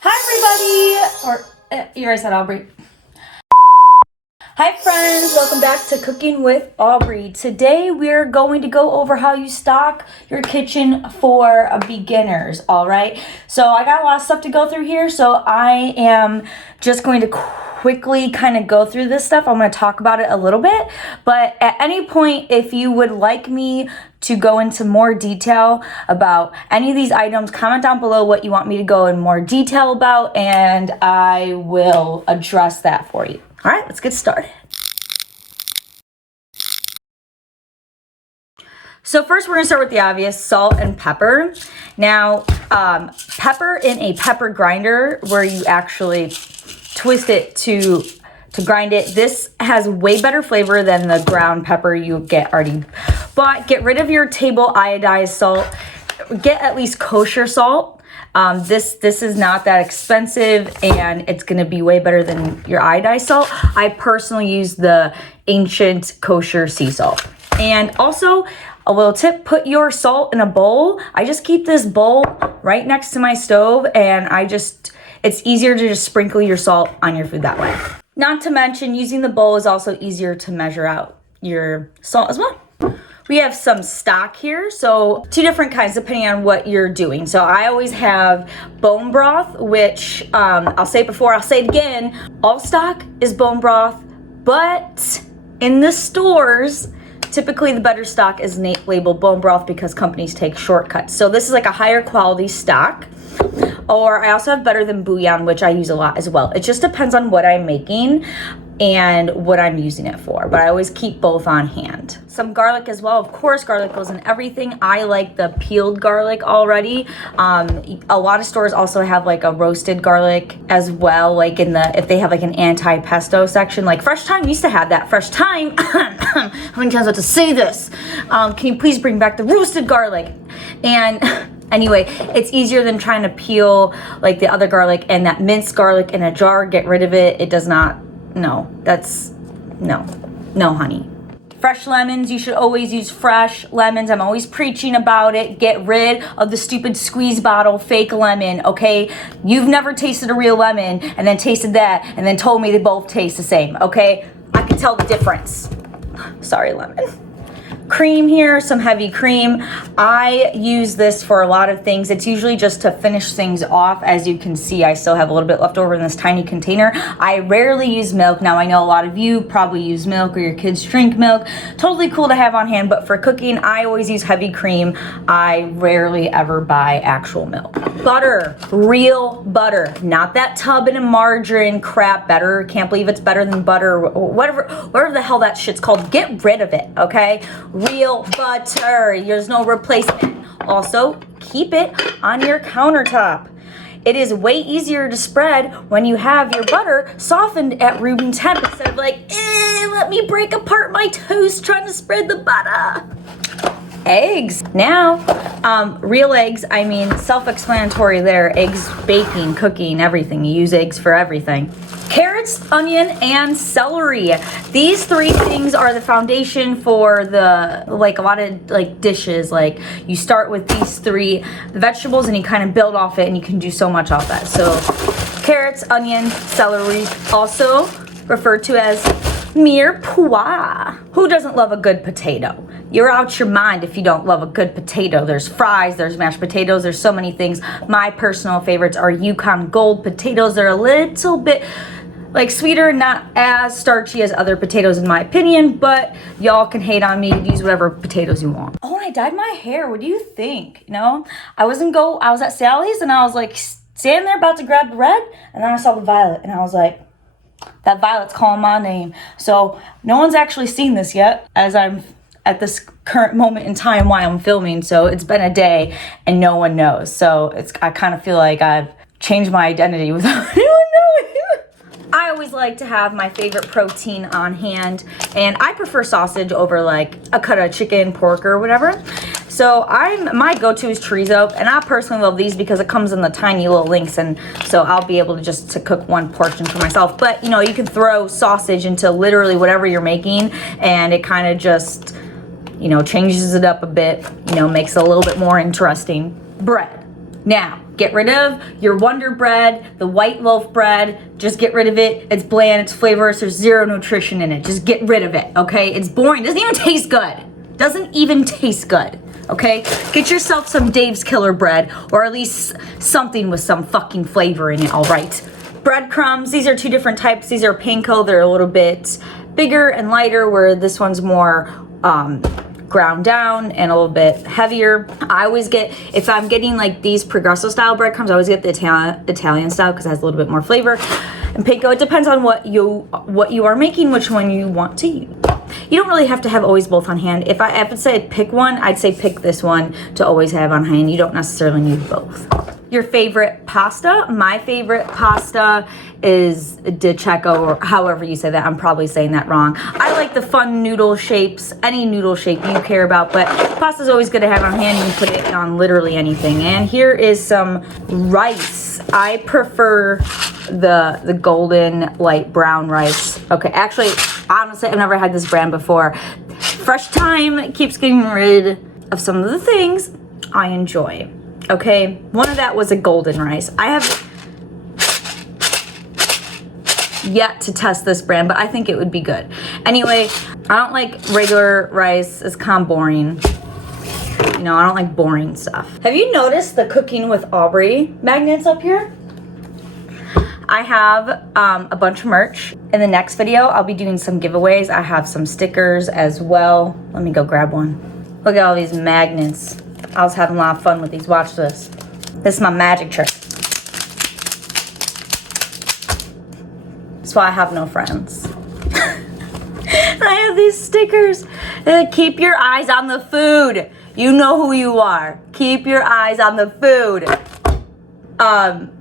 Hi everybody, you already said Aubrey. Hi friends, welcome back to Cooking with Aubrey. Today we're going to go over how you stock your kitchen for beginners, alright? So I got a lot of stuff to go through here, so I am just going to quickly kind of go through this stuff. I'm going to talk about it a little bit, but at any point, if you would like me to go into more detail about any of these items, comment down below what you want me to go in more detail about, and I will address that for you. All right, let's get started. So first we're gonna start with the obvious, salt and pepper. Now, pepper in a pepper grinder where you actually twist it to grind it. This has way better flavor than the ground pepper you get already bought. Get rid of your table iodized salt. Get at least kosher salt. This is not that expensive and it's gonna be way better than your iodized salt. I personally use the ancient kosher sea salt. And also, a little tip, put your salt in a bowl. I just keep this bowl right next to my stove and it's easier to just sprinkle your salt on your food that way. Not to mention, using the bowl is also easier to measure out your salt as well. We have some stock here, so two different kinds depending on what you're doing. So I always have bone broth, which I'll say it before, I'll say it again. All stock is bone broth, but in the stores, typically the better stock is labeled bone broth because companies take shortcuts. So this is like a higher quality stock. Or I also have better than bouillon, which I use a lot as well. It just depends on what I'm making and what I'm using it for, but I always keep both on hand. Some garlic as well. Of course, garlic goes in everything. I like the peeled garlic already. A lot of stores also have like a roasted garlic as well, like if they have like an anti-pesto section, like Fresh Thyme used to have that. Fresh Thyme, how many times I have to say this? Can you please bring back the roasted garlic? And anyway, it's easier than trying to peel like the other garlic, and that minced garlic in a jar, get rid of it. It does not, no, honey. Fresh lemons, you should always use fresh lemons. I'm always preaching about it. Get rid of the stupid squeeze bottle fake lemon, okay? You've never tasted a real lemon and then tasted that and then told me they both taste the same, okay? I can tell the difference. Sorry, lemon. Cream here, some heavy cream. I use this for a lot of things. It's usually just to finish things off. As you can see, I still have a little bit left over in this tiny container. I rarely use milk. Now I know a lot of you probably use milk or your kids drink milk. Totally cool to have on hand, but for cooking, I always use heavy cream. I rarely ever buy actual milk. Butter, real butter, not that tub and margarine crap. Better, can't believe it's better than butter, whatever the hell that shit's called. Get rid of it, okay? Real butter, there's no replacement. Also, keep it on your countertop. It is way easier to spread when you have your butter softened at room temp instead of like, let me break apart my toast trying to spread the butter. Eggs. Now, real eggs, I mean, self-explanatory there. Eggs, baking, cooking, everything. You use eggs for everything. Carrots, onion, and celery. These three things are the foundation for a lot of dishes. Like you start with these three vegetables and you kind of build off it and you can do so much off that. So carrots, onion, celery, also referred to as mirepoix. Who doesn't love a good potato? You're out your mind if you don't love a good potato. There's fries, there's mashed potatoes, there's so many things. My personal favorites are Yukon Gold potatoes. They're a little bit sweeter, not as starchy as other potatoes in my opinion, but y'all can hate on me, use whatever potatoes you want. Oh, I dyed my hair. What do you think? You know, I was at Sally's and I was like standing there about to grab the red, and then I saw the violet and I was like, that violet's calling my name. So no one's actually seen this yet, as I'm at this current moment in time while I'm filming. So it's been a day and no one knows. So I kind of feel like I've changed my identity without anyone knowing. I always like to have my favorite protein on hand, and I prefer sausage over like a cut of chicken, pork, or whatever. So my go-to is chorizo, and I personally love these because it comes in the tiny little links, and so I'll be able to cook one portion for myself. But you know, you can throw sausage into literally whatever you're making, and it kind of just, you know, changes it up a bit, you know, makes it a little bit more interesting. Bread. Now, Get rid of your Wonder Bread, the white loaf bread. Just get rid of it. It's bland, it's flavorless, there's zero nutrition in it. Just get rid of it, okay? It's boring, doesn't even taste good. Doesn't even taste good, okay? Get yourself some Dave's Killer Bread, or at least something with some fucking flavor in it, all right? Breadcrumbs, these are two different types. These are panko, they're a little bit bigger and lighter, where this one's more ground down and a little bit heavier. I always get, if I'm getting like these progresso style breadcrumbs, I always get the Italian style because it has a little bit more flavor. And panko, it depends on what you are making, which one you want to use. You don't really have to have always both on hand. If I have to say pick one, I'd say pick this one to always have on hand. You don't necessarily need both. Your favorite pasta? My favorite pasta is di cecco, or however you say that. I'm probably saying that wrong. I like the fun noodle shapes, any noodle shape you care about, but pasta is always good to have on hand. You can put it on literally anything. And here is some rice. I prefer the golden light brown rice. Okay, actually, honestly, I've never had this brand before. Fresh Thyme keeps getting rid of some of the things I enjoy. Okay, one of that was a golden rice. I have yet to test this brand, but I think it would be good. Anyway, I don't like regular rice. It's kind of boring. You know, I don't like boring stuff. Have you noticed the Cooking with Aubrey magnets up here? I have a bunch of merch. In the next video, I'll be doing some giveaways. I have some stickers as well. Let me go grab one. Look at all these magnets. I was having a lot of fun with these. Watch this. This is my magic trick. That's why I have no friends. I have these stickers. Keep your eyes on the food. You know who you are. Keep your eyes on the food.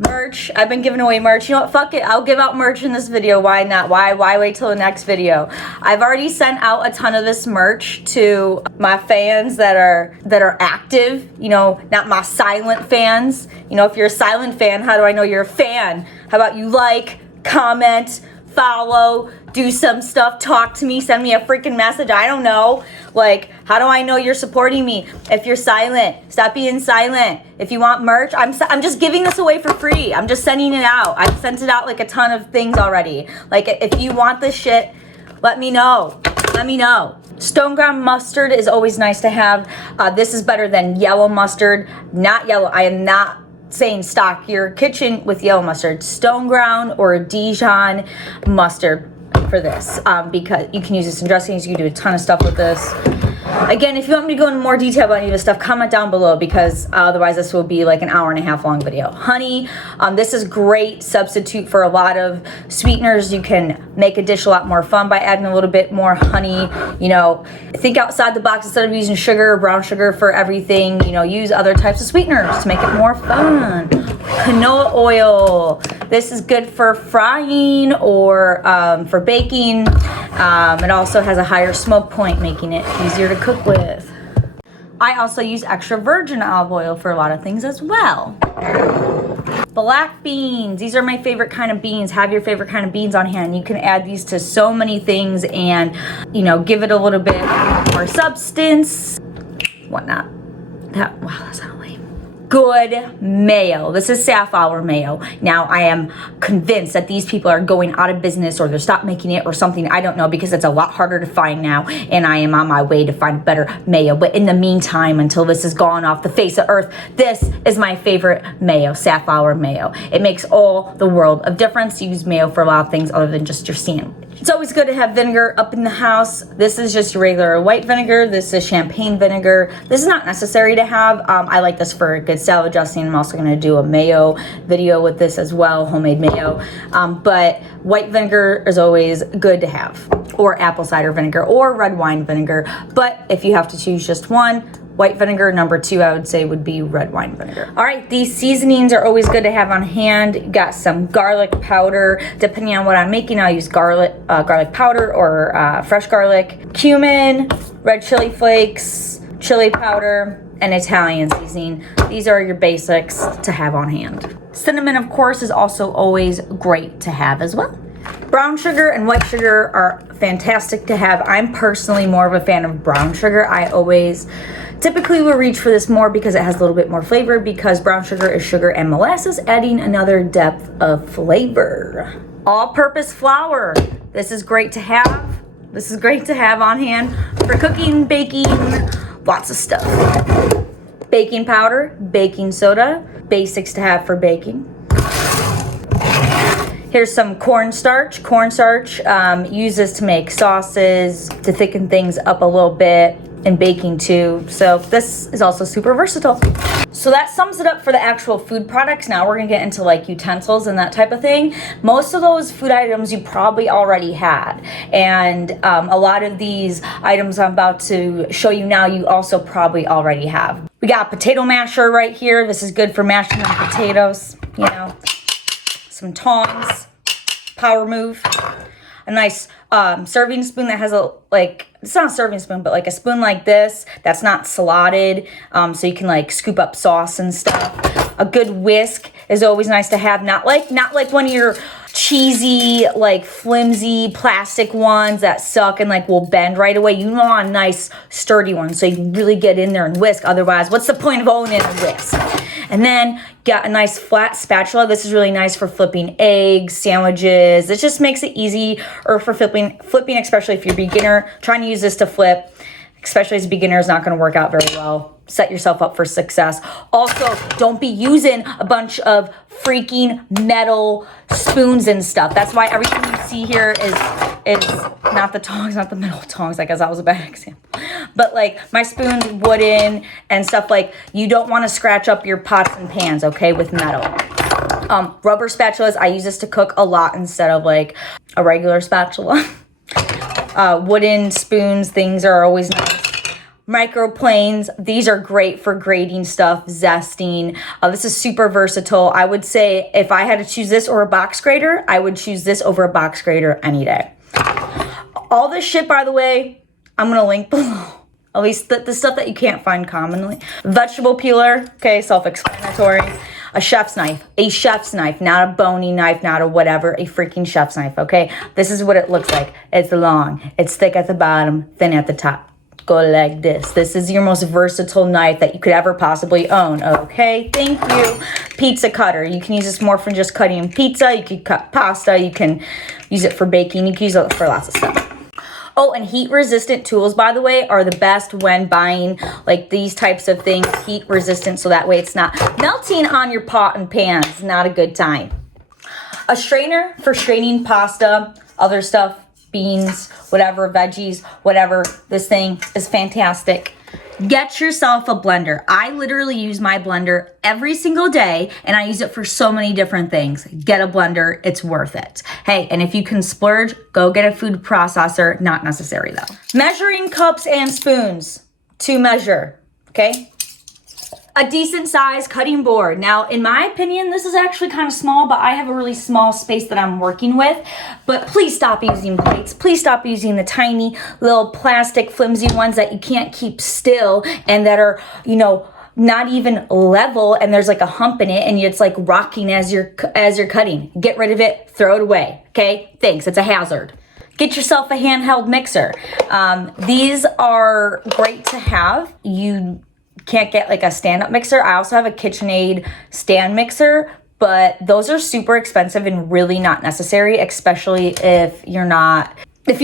Merch. I've been giving away merch. You know what? Fuck it. I'll give out merch in this video. Why not? Why wait till the next video? I've already sent out a ton of this merch to my fans that are active. You know, not my silent fans. You know, if you're a silent fan, how do I know you're a fan? How about you like, comment, follow, do some stuff, talk to me, send me a freaking message. I don't know. Like, how do I know you're supporting me? If you're silent, stop being silent. If you want merch, I'm just giving this away for free. I'm just sending it out. I've sent it out like a ton of things already. Like, if you want this shit, let me know. Let me know. Stone ground mustard is always nice to have. This is better than yellow mustard. Not yellow. I am not saying stock your kitchen with yellow mustard. Stone ground or Dijon mustard for this, because you can use this in dressings. You can do a ton of stuff with this. Again, if you want me to go into more detail about any of this stuff, comment down below, because otherwise this will be like an 1.5 hour long video. Honey, this is great substitute for a lot of sweeteners. You can make a dish a lot more fun by adding a little bit more honey. You know, think outside the box. Instead of using sugar or brown sugar for everything, you know, use other types of sweeteners to make it more fun. Canola oil. This is good for frying or for baking. It also has a higher smoke point, making it easier to cook with. I also use extra virgin olive oil for a lot of things as well. Black beans. These are my favorite kind of beans. Have your favorite kind of beans on hand. You can add these to so many things and, you know, give it a little bit more substance, whatnot. Wow, that sounds lame. Good mayo. This is safflower mayo. Now, I am convinced that these people are going out of business, or they're stopped making it or something. I don't know, because it's a lot harder to find now, and I am on my way to find better mayo. But in the meantime, until this is gone off the face of earth, this is my favorite mayo, safflower mayo. It makes all the world of difference. You use mayo for a lot of things other than just your sandwich. It's always good to have vinegar up in the house. This is just regular white vinegar. This is champagne vinegar. This is not necessary to have. I like this for a good salad dressing. I'm also going to do a mayo video with this as well, homemade mayo. But white vinegar is always good to have, or apple cider vinegar, or red wine vinegar. But if you have to choose just one, white vinegar. Number 2, I would say, would be red wine vinegar. All right, these seasonings are always good to have on hand. Got some garlic powder. Depending on what I'm making, I'll use garlic powder or fresh garlic, cumin, red chili flakes, chili powder, and Italian seasoning. These are your basics to have on hand. Cinnamon, of course, is also always great to have as well. Brown sugar and white sugar are fantastic to have. I'm personally more of a fan of brown sugar. I always Typically we'll reach for this more because it has a little bit more flavor, because brown sugar is sugar and molasses, adding another depth of flavor. All-purpose flour. This is great to have. This is great to have on hand for cooking, baking, lots of stuff. Baking powder, baking soda, basics to have for baking. Here's some cornstarch. Cornstarch uses to make sauces, to thicken things up a little bit, and baking too. So this is also super versatile. So that sums it up for the actual food products. Now we're gonna get into like utensils and that type of thing. Most of those food items you probably already had. And a lot of these items I'm about to show you now, you also probably already have. We got a potato masher right here. This is good for mashing up potatoes, you know. Some tongs, power move, a nice serving spoon that has a, like, it's not a serving spoon, but like a spoon like this that's not slotted, so you can like scoop up sauce and stuff. A good whisk is always nice to have, not like one of your cheesy, like flimsy plastic ones that suck and like will bend right away. You want a nice sturdy one so you can really get in there and whisk. Otherwise, what's the point of owning a whisk? And then got a nice flat spatula. This is really nice for flipping eggs, sandwiches. It just makes it easy, or for flipping, especially if you're a beginner. Trying to use this to flip, especially as a beginner, is not going to work out very well. Set yourself up for success. Also, don't be using a bunch of freaking metal spoons and stuff. That's why everything you see here is not the tongs, not the metal tongs. I guess that was a bad example. But like my spoon's wooden and stuff. Like, you don't want to scratch up your pots and pans, okay, with metal. Rubber spatulas, I use this to cook a lot instead of like a regular spatula. Wooden spoons, things are always nice. Microplanes, these are great for grating stuff, zesting. This is super versatile. I would say if I had to choose this or a box grater, I would choose this over a box grater any day. All this shit, by the way, I'm gonna link below. At least the stuff that you can't find commonly. Vegetable peeler, okay, self-explanatory. A chef's knife, not a bony knife, not a whatever, a freaking chef's knife, okay? This is what it looks like. It's long, it's thick at the bottom, thin at the top. Go like this. This is your most versatile knife that you could ever possibly own, okay? Thank you. Pizza cutter. You can use this more for just cutting pizza. You can cut pasta. You can use it for baking. You can use it for lots of stuff. Oh, and heat-resistant tools, by the way, are the best when buying like these types of things, heat-resistant, so that way it's not melting on your pot and pans. Not a good time. A strainer for straining pasta, other stuff, beans, whatever, veggies, whatever. This thing is fantastic. Get yourself a blender. I literally use my blender every single day, and I use it for so many different things. Get a blender, it's worth it. Hey, and if you can splurge, go get a food processor. Not necessary though. Measuring cups and spoons to measure, okay? A decent size cutting board. Now, in my opinion, this is actually kind of small, but I have a really small space that I'm working with. But please stop using plates. Please stop using the tiny little plastic flimsy ones that you can't keep still and that are, you know, not even level, and there's like a hump in it and it's like rocking as you're cutting. Get rid of it, throw it away, okay? Thanks, it's a hazard. Get yourself a handheld mixer. These are great to have. You can't get like a stand-up mixer. I also have a KitchenAid stand mixer, but those are super expensive and really not necessary, especially if you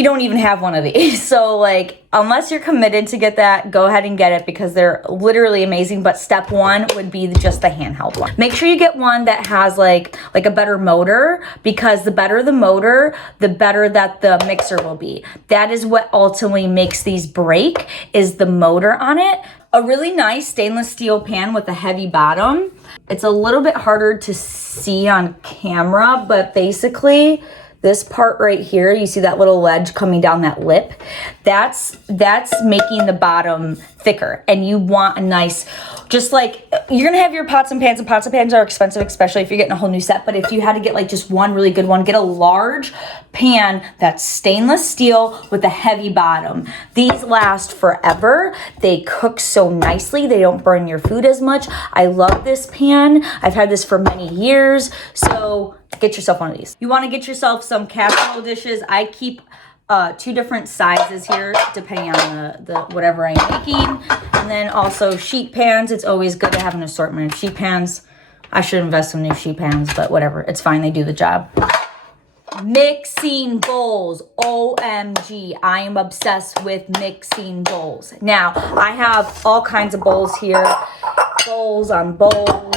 don't even have one of these. So like, unless you're committed to get that, go ahead and get it because they're literally amazing. But step one would be just the handheld one. Make sure you get one that has like a better motor, because the better the motor, the better that the mixer will be. That is what ultimately makes these break, is the motor on it. A really nice stainless steel pan with a heavy bottom. It's a little bit harder to see on camera, but basically this part right here, you see that little ledge coming down that lip? That's making the bottom thicker. And you want a nice, just like, you're gonna have your pots and pans are expensive, especially if you're getting a whole new set. But if you had to get like just one really good one, get a large pan that's stainless steel with a heavy bottom. These last forever. They cook so nicely. They don't burn your food as much. I love this pan. I've had this for many years. So get yourself one of these. You want to get yourself some casserole dishes. I keep 2 different sizes here, depending on the whatever I'm making. And then also sheet pans. It's always good to have an assortment of sheet pans. I should invest in new sheet pans, but whatever. It's fine. They do the job. Mixing bowls. OMG. I am obsessed with mixing bowls. Now, I have all kinds of bowls here. Bowls on bowls.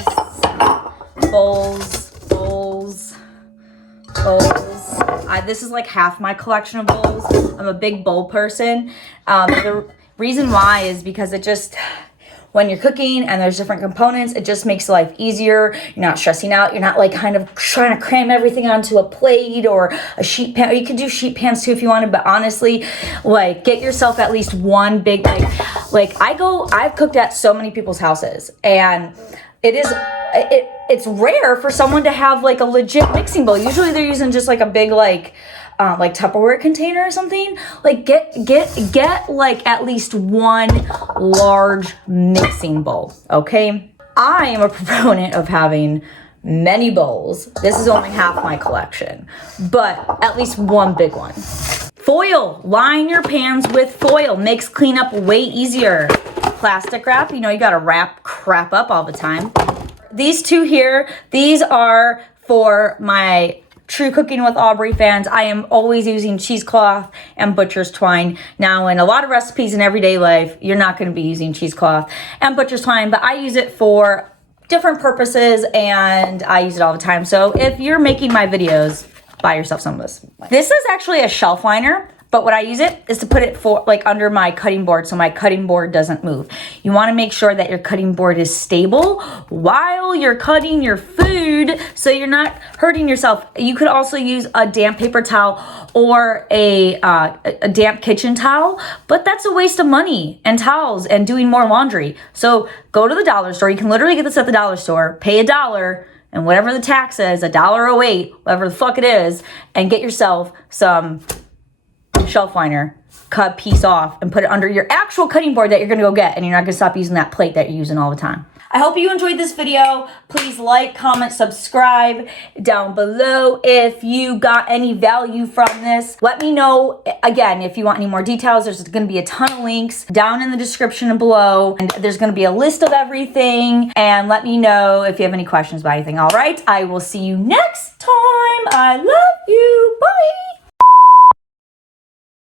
Bowls. Bowls. Bowls. This is like half my collection of bowls. I'm a big bowl person. The reason why is because it just, when you're cooking and there's different components, it just makes life easier. You're not stressing out. You're not like kind of trying to cram everything onto a plate or a sheet pan. Or you could do sheet pans too if you wanted, but honestly, like get yourself at least one big, I've cooked at so many people's houses, and it's rare for someone to have like a legit mixing bowl. Usually they're using just like a big like Tupperware container or something. Like get like at least one large mixing bowl, okay? I am a proponent of having many bowls. This is only half my collection, but at least one big one. Foil. Line your pans with foil. Makes cleanup way easier. Plastic wrap, you know, you gotta wrap crap up all the time. These 2 here, these are for my True Cooking with Aubrey fans. I am always using cheesecloth and butcher's twine. Now, in a lot of recipes in everyday life, you're not gonna be using cheesecloth and butcher's twine, but I use it for different purposes and I use it all the time. So if you're making my videos, buy yourself some of this. This is actually a shelf liner. But what I use it is to put it for like under my cutting board so my cutting board doesn't move. You want to make sure that your cutting board is stable while you're cutting your food so you're not hurting yourself. You could also use a damp paper towel or a damp kitchen towel, but that's a waste of money and towels and doing more laundry. So go to the dollar store. You can literally get this at the dollar store, pay $1 and whatever the tax is, $1.08, whatever the fuck it is, and get yourself some shelf liner, cut a piece off and put it under your actual cutting board that you're gonna go get, and you're not gonna stop using that plate that you're using all the time. I hope you enjoyed this video. Please like, comment, subscribe down below if you got any value from this. Let me know, again, if you want any more details. There's gonna be a ton of links down in the description below, and there's gonna be a list of everything, and let me know if you have any questions about anything. All right, I will see you next time. I love you, bye.